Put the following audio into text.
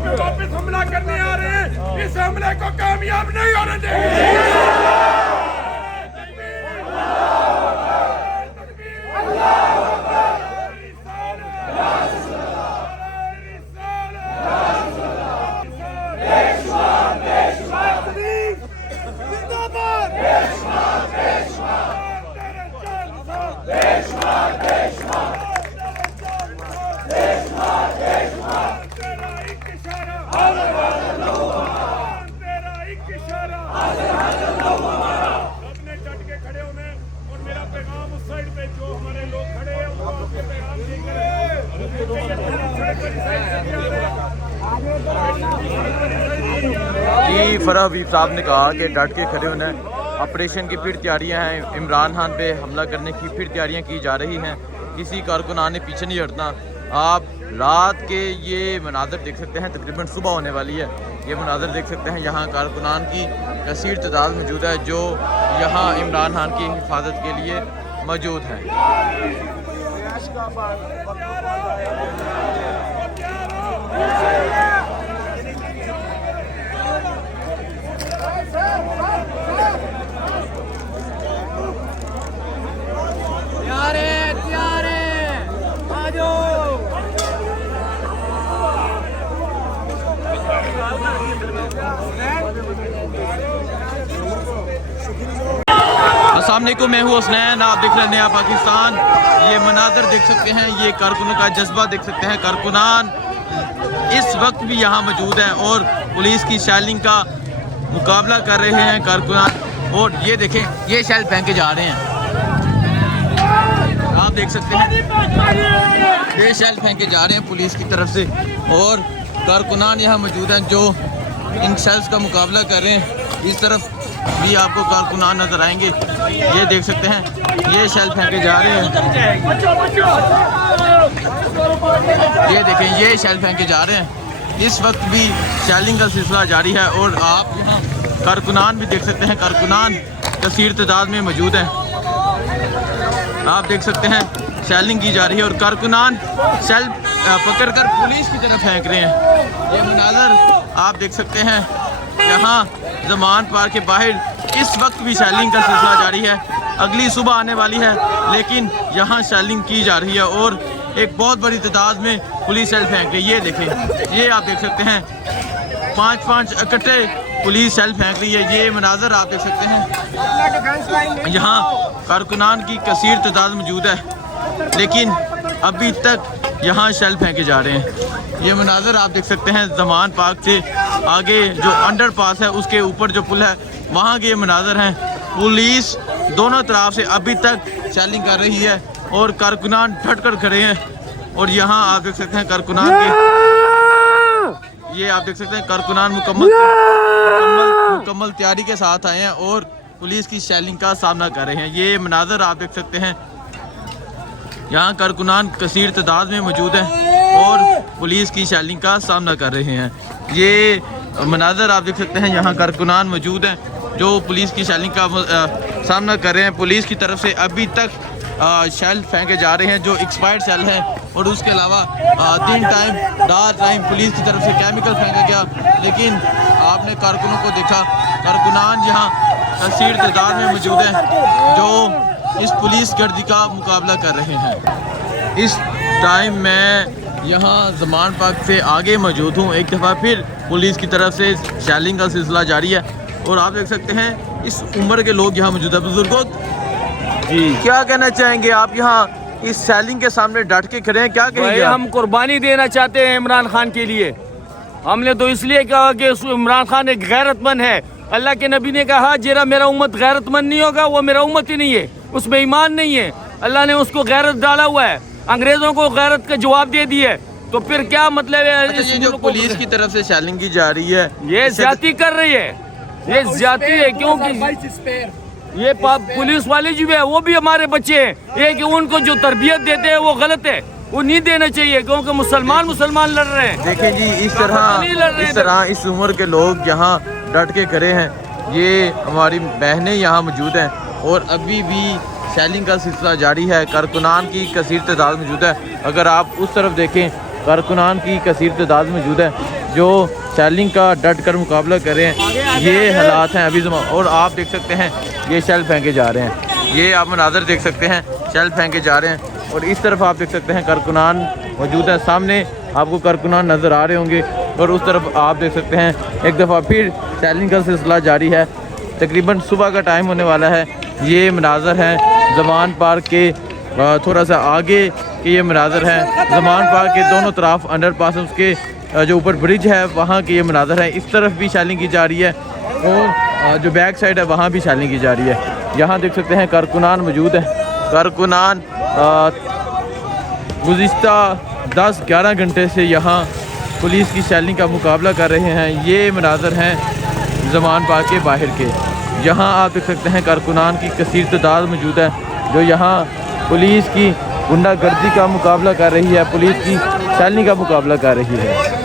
पे वापस हमला करने आ रहे हैं, इस हमले को कामयाब नहीं होने देंगे। जी फराह हबीब साहब ने कहा कि डट के खड़े होना है। ऑपरेशन की फिर तैयारियां हैं, इमरान खान पे हमला करने की फिर तैयारियां की जा रही हैं। किसी कारकुनान ने पीछे नहीं हटना। आप रात के ये मनाज़र देख सकते हैं, तकरीबन सुबह होने वाली है। ये मनाज़र देख सकते हैं, यहाँ कारकुनान की कसीर तादाद मौजूद है जो यहाँ इमरान खान की हिफाजत के लिए मौजूद हैं। अस्सलामुअलैकुम, मैं हूँ हुसनैन, आप देख रहे हैं नया पाकिस्तान। ये मनाज़र देख सकते हैं, ये कारकुनों का जज्बा देख सकते हैं। कारकुनान इस वक्त भी यहाँ मौजूद हैं और पुलिस की शैलिंग का मुकाबला कर रहे हैं कारकुनान। और ये देखें, ये शेल फेंके जा रहे हैं, आप देख सकते हैं, ये शेल फेंके जा रहे हैं पुलिस की तरफ से। और कारकुनान यहाँ मौजूद हैं जो इन शेल्स का मुकाबला कर रहे हैं। इस तरफ भी आपको कारकुनान नजर आएंगे, ये देख सकते हैं, ये शेल फेंके जा रहे हैं। ये देखें, ये शेल फेंके जा रहे हैं। इस वक्त भी शेलिंग का सिलसिला जारी है और आप यहाँ कारकुनान भी देख सकते हैं, कारकुनान कसीर तादाद में मौजूद हैं। आप देख सकते हैं शेलिंग की जा रही है और कारकुनान शेल पकड़ कर पुलिस की तरफ फेंक रहे हैं। ये मनाज़र आप देख सकते हैं, यहाँ ज़मान पार्क के बाहर इस वक्त भी शेलिंग का सिलसिला जारी है। अगली सुबह आने वाली है लेकिन यहाँ शेलिंग की जा रही है और एक बहुत बड़ी तादाद में पुलिस शेल फेंक रही है। ये देखें, ये आप देख सकते हैं, 5-5 इकट्ठे पुलिस शेल फेंक रही है। ये मनाज़र आप देख सकते हैं, यहाँ कारकुनान की कसीर तादाद मौजूद है लेकिन अभी तक यहाँ शेल फेंके जा रहे हैं। ये मनाज़र आप देख सकते हैं, ज़मान पार्क से आगे जो अंडर पास है उसके ऊपर जो पुल है वहाँ के ये मनाज़र हैं। पुलिस दोनों तरफ से अभी तक शेलिंग कर रही है और कारकुनान डट कर खड़े हैं। और यहाँ आप देख सकते हैं कारकुनान के, ये आप देख सकते हैं कारकुनान मुकम्मल तैयारी के साथ आए हैं और पुलिस की शेलिंग का सामना कर रहे हैं। ये मनाज़र आप देख सकते हैं, यहाँ कारकुनान कसीर तादाद में मौजूद हैं और पुलिस की शेलिंग का सामना कर रहे हैं। ये मनाज़र आप देख सकते हैं, यहाँ कारकुनान मौजूद हैं जो पुलिस की शेलिंग का सामना कर रहे हैं। पुलिस की तरफ से अभी तक शेल फेंके जा रहे हैं जो एक्सपायर्ड शेल हैं और उसके अलावा दिन टाइम डार टाइम पुलिस की तरफ से केमिकल फेंका गया लेकिन आपने कारकुनों को देखा। कारकुनान यहाँ कसीर तादाद में मौजूद हैं जो इस पुलिस गर्दी का मुकाबला कर रहे हैं। इस टाइम मैं यहाँ ज़मान पार्क से आगे मौजूद हूँ। एक दफ़ा फिर पुलिस की तरफ से शेलिंग का सिलसिला जारी है और आप देख सकते हैं इस उम्र के लोग यहाँ मौजूद है। बुजुर्गों जी, क्या कहना चाहेंगे आप यहाँ इस शेलिंग के सामने डट के खड़े हैं, क्या कहेंगे? हम कुर्बानी देना चाहते हैं इमरान खान के लिए। हमने तो इसलिए कहा कि इमरान खान एक गैरतमंद है। अल्लाह के नबी ने कहा जरा मेरा उम्मत गैरतमंद नहीं होगा वो मेरा उम्मत ही नहीं है, उसमें ईमान नहीं है। अल्लाह ने उसको गैरत डाला हुआ है, अंग्रेजों को गैरत का जवाब दे दिया, तो फिर क्या मतलब है? अच्छा, ये जो पुलिस की तरफ से शेलिंग की जा रही है ये ज्यादती कर रही है, ये ज्यादती है क्योंकि ये पुलिस वाले जो है वो भी हमारे बच्चे हैं। ये कि उनको जो तरबियत देते हैं वो गलत है, वो नहीं देना चाहिए क्योंकि मुसलमान लड़ रहे हैं। देखें जी, इस तरह इस उम्र के लोग यहाँ डट के खड़े हैं। ये हमारी बहनें यहाँ मौजूद हैं और अभी भी शेलिंग का सिलसिला जारी है। कारकुनान की कसीर तादाद मौजूद है। अगर आप उस तरफ देखें कारकुनान की कसीर तादाद मौजूद है जो शैलिंग का डट कर मुकाबला कर रहे हैं। ये हालात हैं अभी और आप देख सकते हैं ये शेल फेंके जा रहे हैं। ये आप मनाज़र देख सकते हैं, शेल फेंके जा रहे हैं। और इस तरफ आप देख सकते हैं कारकुनान मौजूद है, सामने आपको कारकुनान नज़र आ रहे होंगे। और उस तरफ आप देख सकते हैं एक दफ़ा फिर शैलिंग का सिलसिला जारी है। तकरीबन सुबह का टाइम होने वाला है। ये मनाज़र हैं ज़मान पार्क के थोड़ा सा आगे के ये मनाज़र हैं। ज़मान पार्क के दोनों तरफ अंडरपास उसके जो ऊपर ब्रिज है वहाँ के ये मनाज़र हैं। इस तरफ भी शैलिंग की जा रही है और जो बैक साइड है वहाँ भी शैलिंग की जा रही है। यहाँ देख सकते हैं कारकुनान मौजूद है। कारकुनान गुज़िश्ता 10-11 घंटे से यहाँ पुलिस की शैलिंग का मुकाबला कर रहे हैं। ये मनाज़र हैं ज़मान पार्क के बाहर के। यहाँ आप देख सकते हैं कारकुनान की कसीर तादाद मौजूद है जो यहाँ पुलिस की गुंडागर्दी का मुकाबला कर रही है, पुलिस की शैलिंग का मुकाबला कर रही है।